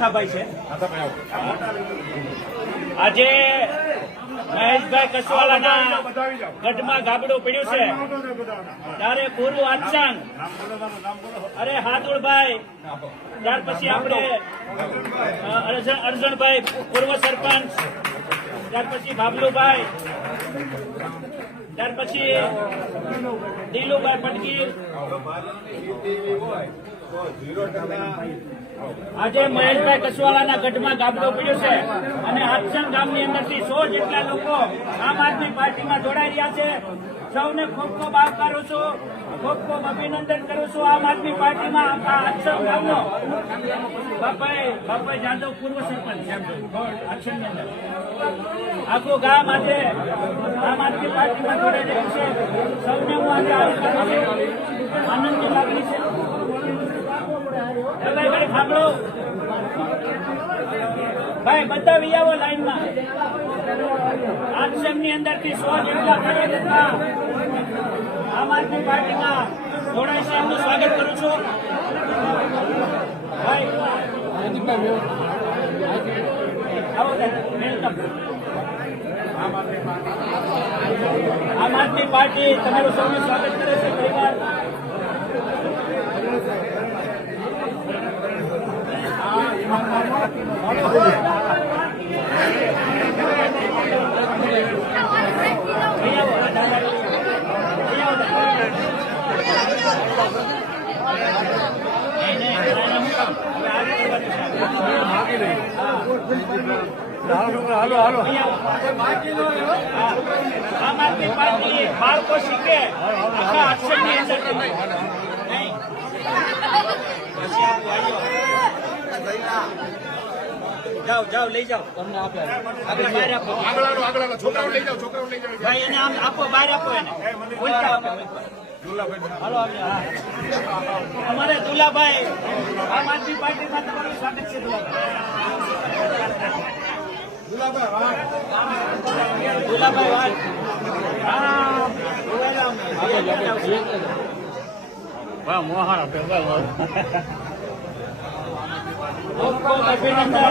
ભાઈ છે આજે મહેશભાઈ કસવાલાના ગઢમાં ગાબડું પડ્યું છે ત્યારે પૂરું આચાંગ અરે હાદુળભાઈ ત્યાર પછી આપણે અર્જણભાઈ પૂર્વ સરપંચ ત્યાર પછી ભાભલુભાઈ ત્યાર પછી દિલુભાઈ પટગીર આજે મહેશભાઈ કસવાલાના ગઢમાં ગાબડો પડ્યો છે અને હાથસણ ગામની અંદરથી 100 જેટલા લોકો આમ આદમી પાર્ટીમાં જોડાઈ રહ્યા છે. સૌને ખૂબ ખૂબ આવકારું છું, ખૂબ ખૂબ અભિનંદન કરું છું. આમ આદમી પાર્ટીમાં હાથસણ ગામનો બાપાઈ જાદવ પૂર્વ સરપંચ હાથસણની અંદર આખું ગામ આજે આમ આદમી પાર્ટીમાં જોડાઈ રહ્યું છે. સૌને હું આજે આવકારું છું, આનંદની લાગણી છે. સાંભળો ભાઈ, બધા વિયાવો લાઈનમાં. આશ્રમની અંદરથી 100 જેટલા કાર્યકર્તા આમ આદમી પાર્ટીમાં જોડાય છે, એમનું સ્વાગત કરું છું. ભાઈ આવો વેલકમ. આમ આદમી પાર્ટી તમારું સૌનું સ્વાગત કરે છે. પરિવાર હાલો આમ આદમી પાર્ટી બાળકો શીખે આખા આશ્રમની અંદર જાઓ લઈ જાઓ. તમને આપે આગળ બહાર આપો, આગળ છોકરાઓ લઈ જાઓ, ભાઈ એને આમ આપો, બહાર આપો એને. હાલો અમારે દુલાભાઈ આમ આદમી પાર્ટીમાં તમારું સ્વાગત છે. દુલાભાઈ વાહ મોહાણા અભિનંદન.